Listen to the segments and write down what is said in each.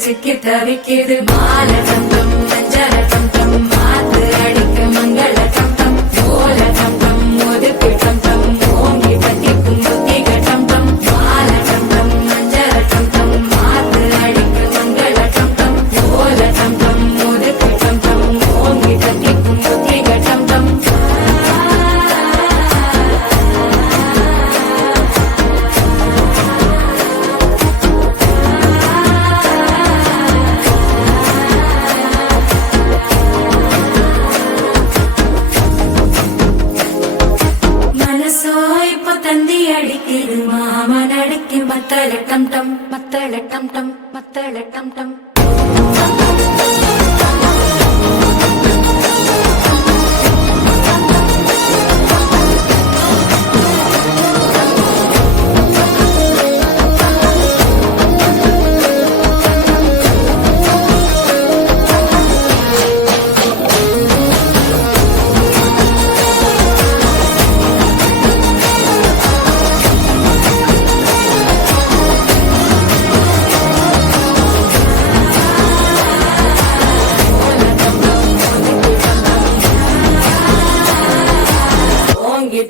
சிக்கி தவிக்கிது மால டம் நஞ்சர டம் மாத்து அடிக்க மங்கள டம் போல டம் ஒதுக்கு டம் ஓங்கி பட்டிக்கும் புத்திக டம் மால டம் நஞ்சர டம் மாத்து அடிக்க மங்கள டம் போல டம் ஒதுக்கு டம் ஓங்கி பட்டிக்கும் புத்திக டம் அடிக்குது மாமன் அடிக்கு மத்தள டம் டம் மத்தள டம் டம் மத்தள டம் டம்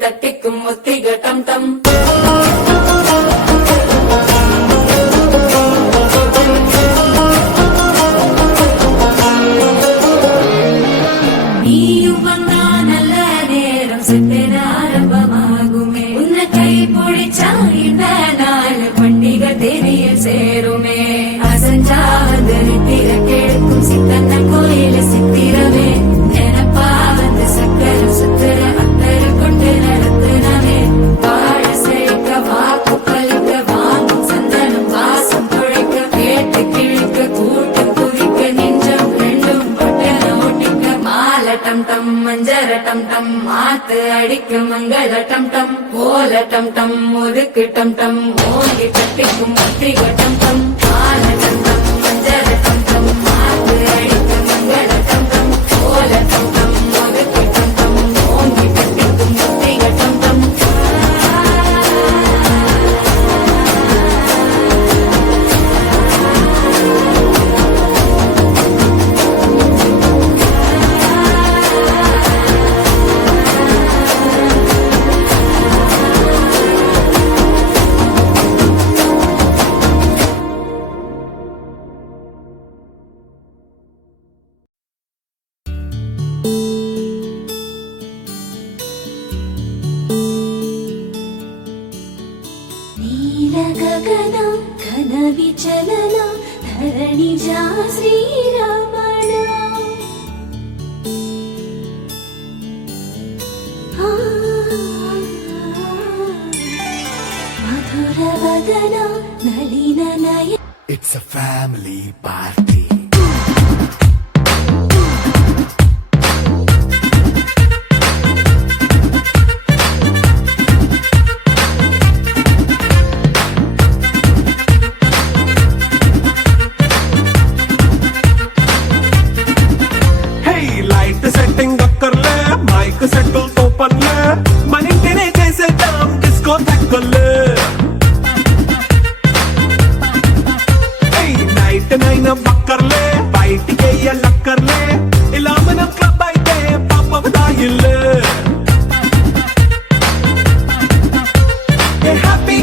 தட்டிக்கும் ஒத்திக டம் டம் நீயும் வந்தா நல்ல நேரம் சித்திர ஆரம்பமாகுமே உன்னை கை பிடிச்சா இந்த நாள் பண்டிகை தெரிய சேருமே அசஞ்சா வந்து நித்திர கெடுக்கும் சித்தன்ன கோயில சித்திரமே நினப்பா வந்து சக்கர சுத்திர டம் டம் மஞ்சர டம் டம் மாத்து அடிக்க மங்கள டம் டம் போல டம் டம் ஒதுக்கு டம் டம் ஓங்கி கட்டிக்கும் ஒத்திக டம் டம் மால டம் டம் மஞ்சர டம் டம் மாத்து அடிக்க மங்கள டம் டம் போல டம் டம் ஒதுக்கு டம் டம் ஓங்கி கட்டிக்கும் ஒத்திக டம் டம் गगनं घनविचलना धरणिजा श्रीरमणा मधुरवदना नलिननय It's a family party. Happy